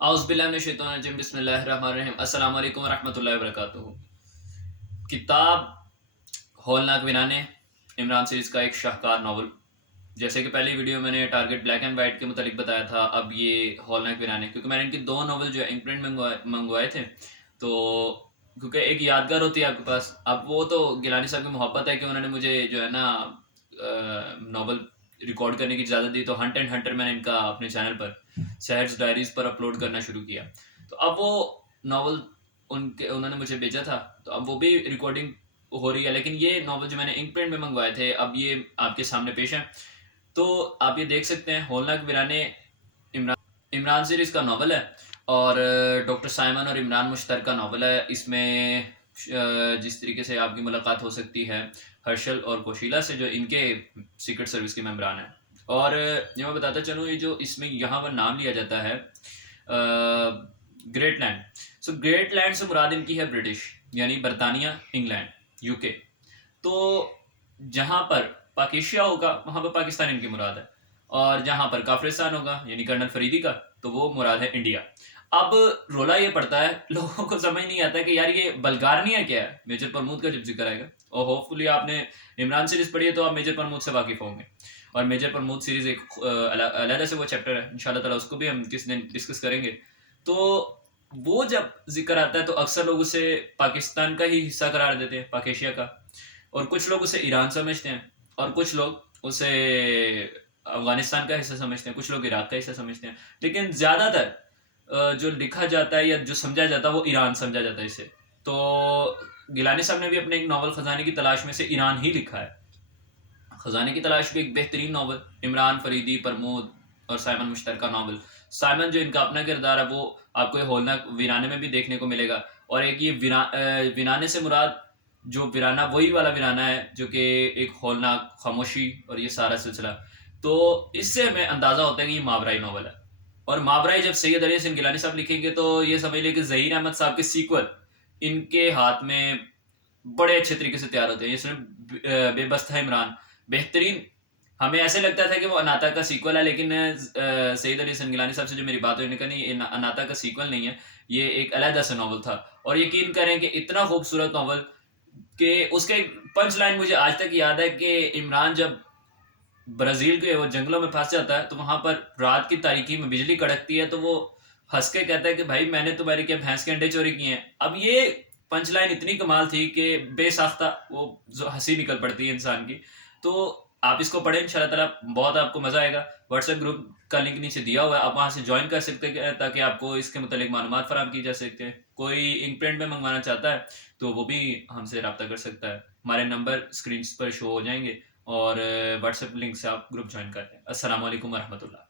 औज़ुबिल्लाहिमिनश्शैतानिर्रजीम बिस्मिल्लाहिर्रहमानिर्रहीम अस्सलामु अलैकुम वरहमतुल्लाहि वबरकातुहू। किताब हौलनाक वीराने इमरान सीरीज़ का एक शाहकार नावल। जैसे कि पहली वीडियो मैंने टारगेट ब्लैक एंड वाइट के मुतालिक बताया था, अब ये हौलनाक वीराने, क्योंकि मैंने इनके दो नावल जो है इंक प्रिंट मंगवाए थे। तो क्योंकि एक यादगार होती है आपके पास, अब वो तो गिलानी साहब की मोहब्बत है कि उन्होंने मुझे जो है ना नावल रिकॉर्ड करने की इजाज़त दी, तो हंट एंड हंटर मैंने इनका अपने चैनल पर सहर्स डायरीज पर अपलोड करना शुरू किया। तो अब वो नावल उन्होंने मुझे भेजा था, तो अब वो भी रिकॉर्डिंग हो रही है। लेकिन ये नावल जो मैंने इंक प्रिंट में मंगवाए थे, अब ये आपके सामने पेश है। तो आप ये देख सकते हैं, हौलनाक वीराने इमरान इमरान सीरीज़ का नावल है और डॉक्टर साइमन और इमरान मुश्तरका नावल है। इसमें जिस तरीके से आपकी मुलाकात हो सकती है हर्षल और कोशिला से, जो इनके सीक्रेट सर्विस के मेम्बरान हैं। और ये मैं बताता चलूँ, ये जो इसमें यहाँ पर नाम लिया जाता है great land. So great land से मुराद इनकी है ब्रिटिश, यानी बरतानिया, इंग्लैंड, यूके। तो जहाँ पर पाकिस्तान होगा वहाँ पर पाकिस्तान इनकी मुराद है, और जहाँ पर काफरिस्तान होगा यानी कर्नल फरीदी का, तो वो मुराद है इंडिया। अब रोला ये पड़ता है, लोगों को समझ नहीं आता कि यार ये बल्गारनिया क्या है। मेजर प्रमोद का जब जिक्र आएगा, और होपफुली आपने इमरान सीरीज पढ़ी है तो आप मेजर प्रमोद से वाकिफ होंगे। और मेजर प्रमोद सीरीज एक अलग से वो चैप्टर है, इंशाल्लाह ताला उसको भी हम किस दिन डिस्कस करेंगे। तो वो जब जिक्र आता है तो अक्सर लोग उसे पाकिस्तान का ही हिस्सा करार देते हैं, पाकेशिया का, और कुछ लोग उसे ईरान समझते हैं, और कुछ लोग उसे अफगानिस्तान का हिस्सा समझते हैं, कुछ लोग इराक का हिस्सा समझते हैं। लेकिन ज़्यादातर जो लिखा जाता है या जो समझा जाता है वो ईरान समझा जाता है इसे। तो गिलानी साहब ने भी अपने एक नावल खजाने की तलाश में से ईरान ही लिखा है। खजाने की तलाश भी एक बेहतरीन नावल, इमरान फरीदी, प्रमोद और साइमन मुश्तरका नावल। साइमन जो इनका अपना किरदार है, वो आपको हौलनाक वीराने में भी देखने को मिलेगा। और एक ये वीराने से मुराद जो वीराना, वही वाला वीराना है जो कि एक हौलनाक, खामोशी और ये सारा सिलसिला। तो इससे हमें अंदाज़ा होता है कि ये मावराई नावल है। और मावराई जब सैयद अली हसन गिलानी साहब लिखेंगे तो ये समझ लें कि ज़हीर अहमद साहब के सीक्वल इनके हाथ में बड़े अच्छे तरीके से तैयार होते हैं। ये सिर्फ बेबस्ता इमरान, बेहतरीन। हमें ऐसे लगता था कि वो अनाता का सीक्वल है, लेकिन सैयद अली हसन गिलानी साहब से जो मेरी बात हुई, उन्होंने कहा नहीं, ये अनाता का सीक्वल नहीं है, ये एक अलग सा नावल था। और यकीन करें कि इतना खूबसूरत नावल कि उसका एक पंच लाइन मुझे आज तक याद है कि इमरान जब ब्राज़ील के वो जंगलों में फंस जाता है, तो वहाँ पर रात की तारीकी में बिजली कड़कती है, तो वो हंस के कहता है कि भाई मैंने तुम्हारे क्या भैंस के अंडे चोरी किए हैं। अब ये पंच लाइन इतनी कमाल थी कि बेसाख्ता वो हंसी निकल पड़ती है इंसान की। तो आप इसको पढ़ें, इंशाल्लाह ताला बहुत आपको मजा आएगा। व्हाट्सएप ग्रुप का लिंक नीचे दिया हुआ है, आप वहां से ज्वाइन कर सकते हैं ताकि आपको इसके मुतालिक मालूमात फराहम की जा सकते हैं। कोई इंक प्रिंट में मंगवाना चाहता है तो वो भी हमसे रब्ता कर सकता है। हमारे नंबर स्क्रीन पर शो हो जाएंगे, और व्हाट्सएप लिंक से आप ग्रुप ज्वाइन कर लें। अस्सलाम वालेकुम वरहमतुल्लाह।